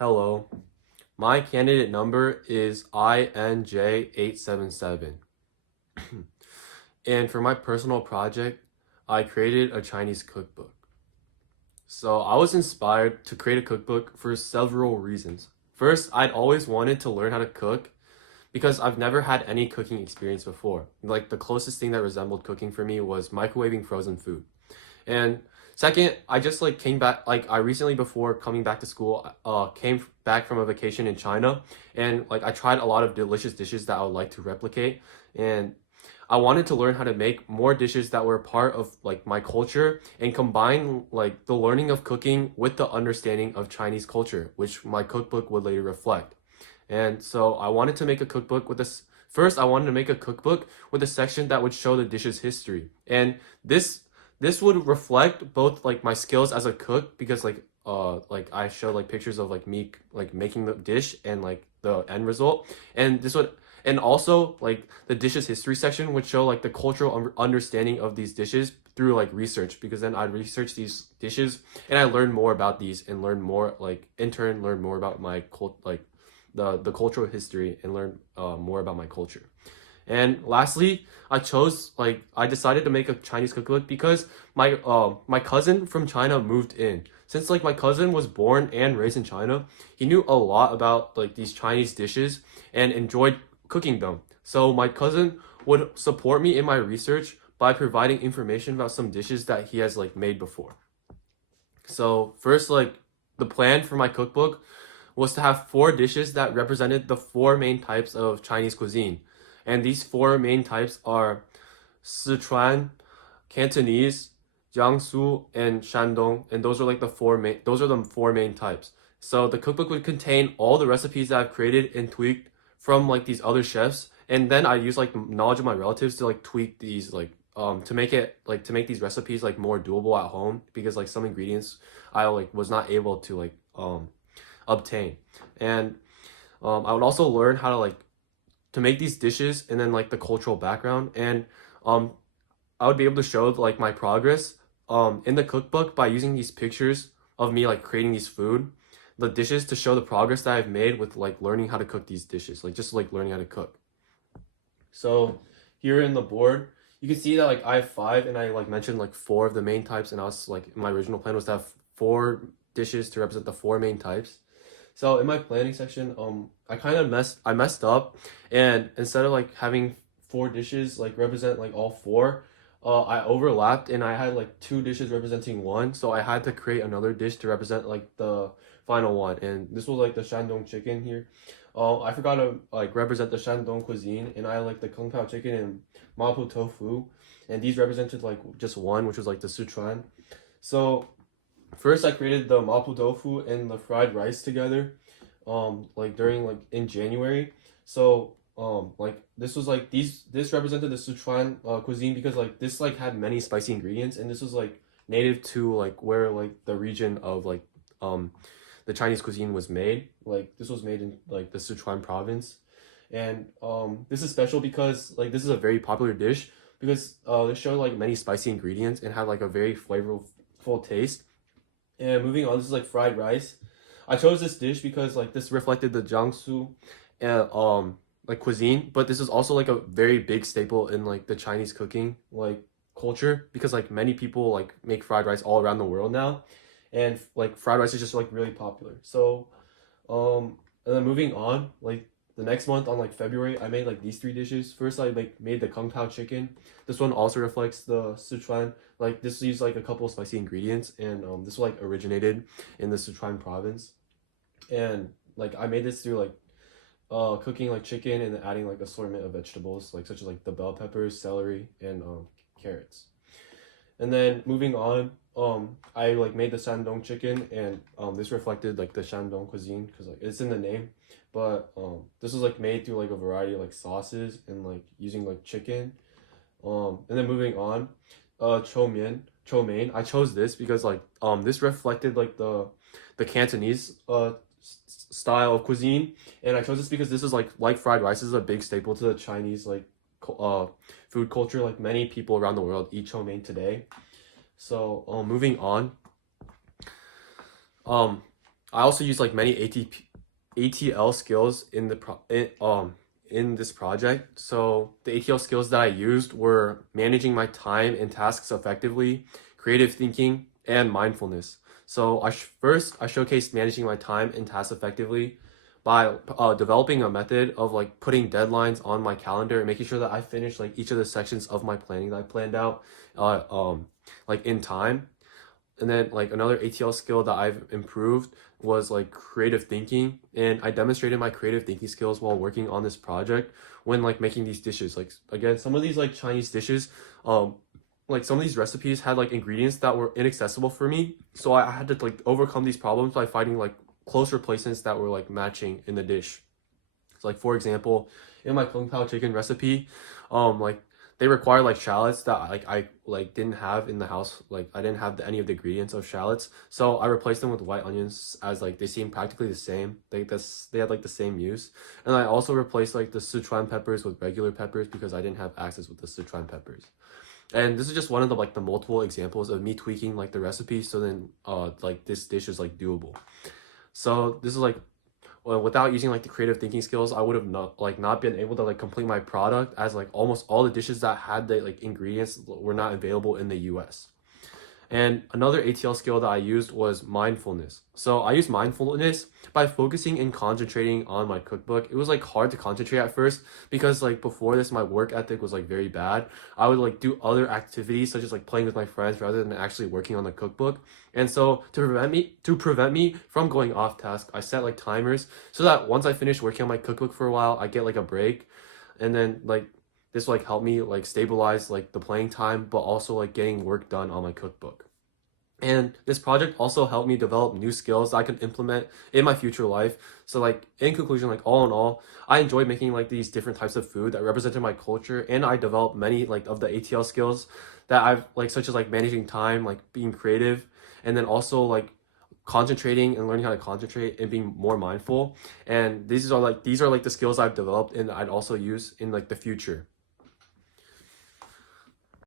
Hello, my candidate number is INJ877. And for my personal project, I created a Chinese cookbook. So I was inspired to create a cookbook for several reasons. First, I'd always wanted to learn how to cook because I've never had any cooking experience before. Like the closest thing that resembled cooking for me was microwaving frozen food. And second, I just like came back like I recently before coming back to school, came back from a vacation in China, and like I tried a lot of delicious dishes that I would like to replicate, and I wanted to learn how to make more dishes that were part of like my culture and combine like the learning of cooking with the understanding of Chinese culture, which my cookbook would later reflect. And so I wanted to make a cookbook with this. First, I wanted to make a cookbook with a section that would show the dish's history. And this would reflect both like my skills as a cook because like I show like pictures of like me like making the dish and like the end result. And this would and also like the dishes history section would show like the cultural understanding of these dishes through like research because then I'd research these dishes and I learned more about these and learn more like in turn learn more about my cult like the cultural history and learn more about my culture. And lastly, I decided to make a Chinese cookbook because my cousin from China moved in. Since like my cousin was born and raised in China, he knew a lot about like these Chinese dishes and enjoyed cooking them. So my cousin would support me in my research by providing information about some dishes that he has like made before. So first like the plan for my cookbook was to have four dishes that represented the four main types of Chinese cuisine. And these four main types are Sichuan, Cantonese, Jiangsu, and Shandong. And those are the four main types. So the cookbook would contain all the recipes that I've created and tweaked from like these other chefs. And then I use like the knowledge of my relatives to like tweak these to make these recipes like more doable at home because like some ingredients I like was not able to obtain. And I would also learn how to like to make these dishes and then like the cultural background and um I would be able to show like my progress in the cookbook by using these pictures of me like creating these food the dishes to show the progress that I've made with like learning how to cook these dishes like just like learning how to cook. So here in the board you can see that like I have five and I like mentioned like four of the main types and I was like my original plan was to have four dishes to represent the four main types. So in my planning section, I messed up, and instead of like having four dishes like represent like all four, I overlapped and I had like two dishes representing one. So I had to create another dish to represent like the final one, and this was like the Shandong chicken here. I forgot to like represent the Shandong cuisine, and I like the Kung Pao chicken and Mapo tofu, and these represented like just one, which was like the Sichuan. So first, I created the mapo tofu and the fried rice together, like during like in January. So, like this was like this represented the Sichuan cuisine because like this like had many spicy ingredients and this was like native to like where like the region of like um the Chinese cuisine was made. Like this was made in like the Sichuan province, and this is special because like this is a very popular dish because they show like many spicy ingredients and have like a very flavorful taste. And moving on, this is like fried rice. I chose this dish because like this reflected the Jiangsu and like cuisine, but this is also like a very big staple in like the Chinese cooking like culture because like many people like make fried rice all around the world now. And like fried rice is just like really popular. So and then moving on, like the next month on like February, I made like these three dishes. First, I like made the Kung Pao chicken. This one also reflects the Sichuan. Like this used like a couple of spicy ingredients, and this like originated in the Sichuan province. And like I made this through like cooking like chicken and adding like assortment of vegetables, like such as like the bell peppers, celery, and carrots. And then moving on, I like made the Shandong chicken, and this reflected like the Shandong cuisine because like it's in the name, but this was like made through like a variety of like sauces and like using like chicken. And then moving on, chow mein. I chose this because like this reflected like the Cantonese style of cuisine, and I chose this because this is like fried rice is a big staple to the Chinese like food culture. Like many people around the world eat chow mein today. So moving on, um I also use like many ATL skills in in this project. So the ATL skills that I used were managing my time and tasks effectively, creative thinking, and mindfulness. So first I showcased managing my time and tasks effectively by developing a method of like putting deadlines on my calendar and making sure that I finish like each of the sections of my planning that I planned out uh, um, like in time. And then like another ATL skill that I've improved was like creative thinking, and I demonstrated my creative thinking skills while working on this project when like making these dishes. Like again, some of these like Chinese dishes, um like some of these recipes had like ingredients that were inaccessible for me, so I had to like overcome these problems by finding like close replacements that were like matching in the dish. So like for example, in my Kung Pao chicken recipe, like they require like shallots that I like didn't have in the house. Like I didn't have any of the ingredients of shallots, so I replaced them with white onions as like they seem practically the same. They had like the same use, and I also replaced like the Sichuan peppers with regular peppers because I didn't have access with the Sichuan peppers. And this is just one of the like the multiple examples of me tweaking like the recipe so then like this dish is like doable. So this is like well, without using like the creative thinking skills, I would have not been able to like complete my product as like almost all the dishes that had the like ingredients were not available in the US. And another ATL skill that I used was mindfulness. So I used mindfulness by focusing and concentrating on my cookbook. It was like hard to concentrate at first because like before this my work ethic was like very bad. I would like do other activities such as like playing with my friends rather than actually working on the cookbook. And so to prevent me from going off task, I set like timers so that once I finish working on my cookbook for a while, I get like a break, and then like this will like help me like stabilize like the playing time, but also like getting work done on my cookbook. And this project also helped me develop new skills that I can implement in my future life. So like in conclusion, like all in all, I enjoyed making like these different types of food that represented my culture, and I developed many like of the ATL skills that I've like such as like managing time, like being creative, and then also like concentrating and learning how to concentrate and being more mindful. And these are like the skills I've developed and I'd also use in like the future.